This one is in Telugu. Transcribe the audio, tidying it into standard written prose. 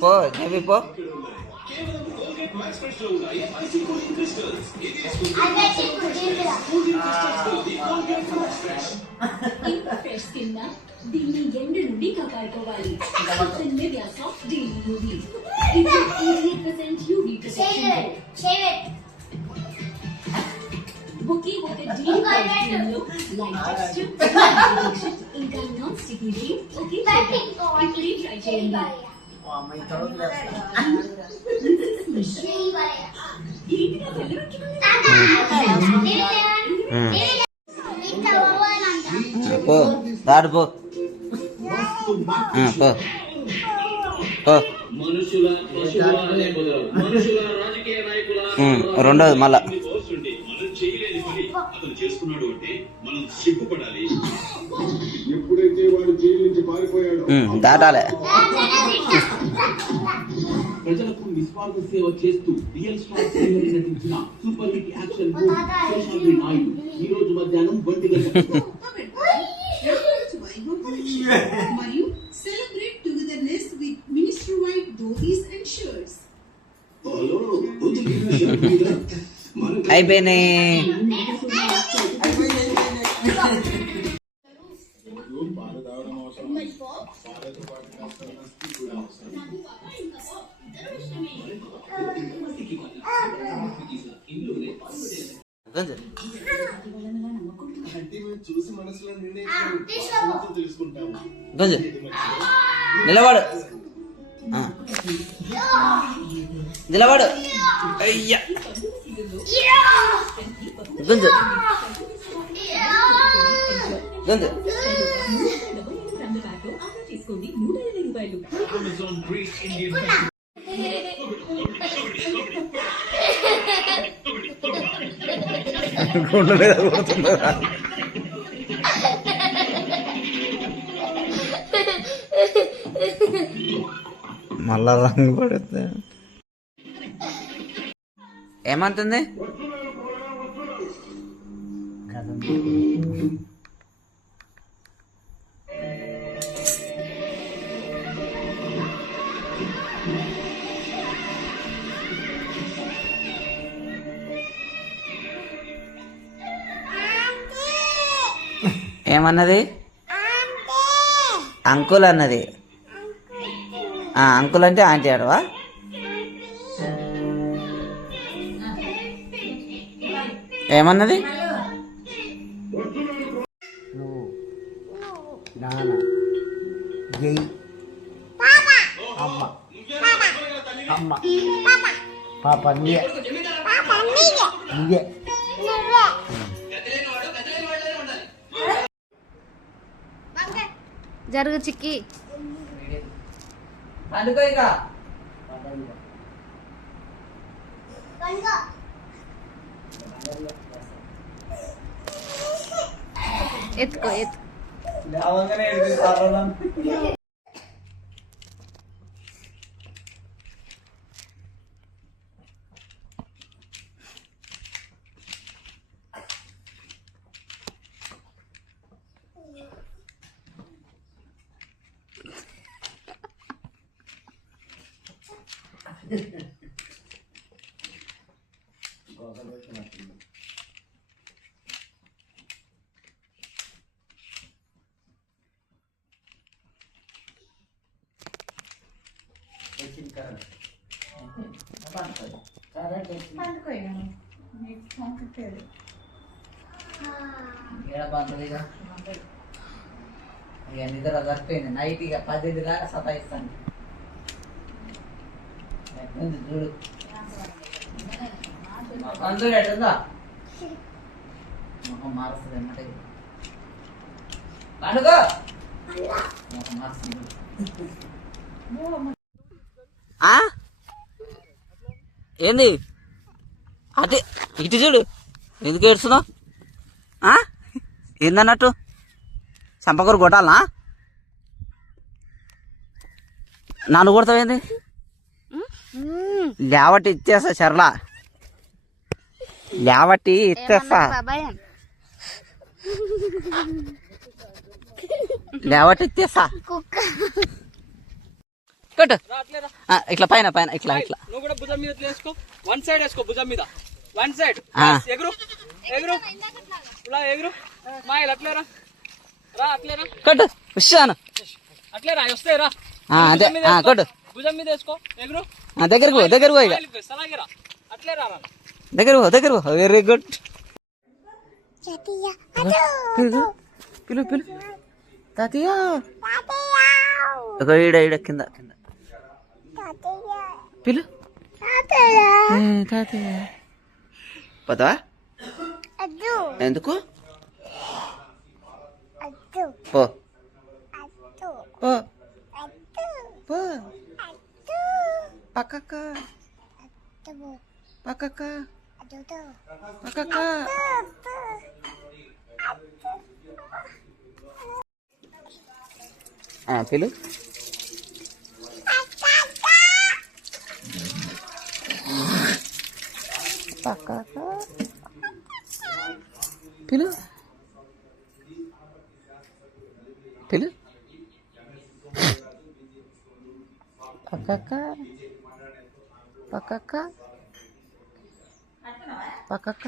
పో చెవి పో. దీన్ని ఎండ నుండి కాపాడుకోవాలి. Booking with a deep consumer like texture, ఇంకా non sticky sheet. Okay, ఇప్పుడు try చేయండి. పో దాడు పో పో పో. రెండోది మళ్ళా దాటాలే. ప్రజలకు నిస్వార్థ సేవ చేస్తూ రియల్ స్టార్ సింగర్ నటించిన super hit action Seshadri Naidu ఈ రోజు మధ్యాహ్నం 1 గంటలకు మరియు celebrate togetherness with ministry wide dhotis and shirts. అయిపోయినాయి. నిలబడు నిలబడు. అయ్యా గంజు గంజు. గుండె మీద కొడుతుందా? మళ్ళా రంగు పడుతుంది. ఏమంటుంది? ఏమన్నది? అంకుల్ అన్నది. అంకుల్ అంటే ఆంటీ ఆడవా? ఏమన్నది? నాన్న జై అమ్మ అమ్మ పాప నీయే జరుగు చిక్కి అందుకో ఇక ఎత్తుకో ఎత్తు. ఇక నిద్ర సరిపోయింది. నైట్ ఇక 10 దాకా సతాయిస్తాను. చూడు అంచు ఎట్టుందా మొహం మారుస్తుంది అన్నమాట. పండుగో మొహం మారుస్తుంది. ఏంది అదే ఇటు చూడు. ఎందుకు ఏడుస్తున్నావు? ఏందన్నట్టు చంపకూర కొట్టాలనా? నన్ను కొడతావేంది? లేవట్టి ఇచ్చేస్తా చర్లా, లేవట్టి ఇచ్చేస్తా, లేవట్టి ఇచ్చేస్తా. కొట్టు రా అట్లే రా. ఇట్లా పైన పైన ఇట్లా ఇట్లా నువ్వు కూడా భుజం మీద ఇట్లా వేసుకో. వన్ సైడ్ వేసుకో భుజం మీద. One side. ఆ. ఎగురు ఎగురు ఇలా ఎగురు. స్మైల్ అట్లే రా. రా అట్లే రా. కొట్టు విషయాను అట్లే రా వస్తాయి రా. అదే భుజం మీద వేసుకో. కొట్టు భుజం మీద వేసుకో. ఎగురు. దగ్గరకు పో దగ్గరకు పో ఇక స్మైల్ ఇవ్వు. అలాగే రా. అట్లే రా రా. దగ్గరకు పో వెరీ గుడ్ పిలు పిలు తాతయ్య ఈడ ఈడ కింద కింద పిలు తాతయ్య పోతావా ఎందుకు పో పో పో పక్కక్క పక్కక్క పక్కక్క పిలు పక్కక్క పిలు పిలు పక్కక్క పక్కక్క పక్కక్క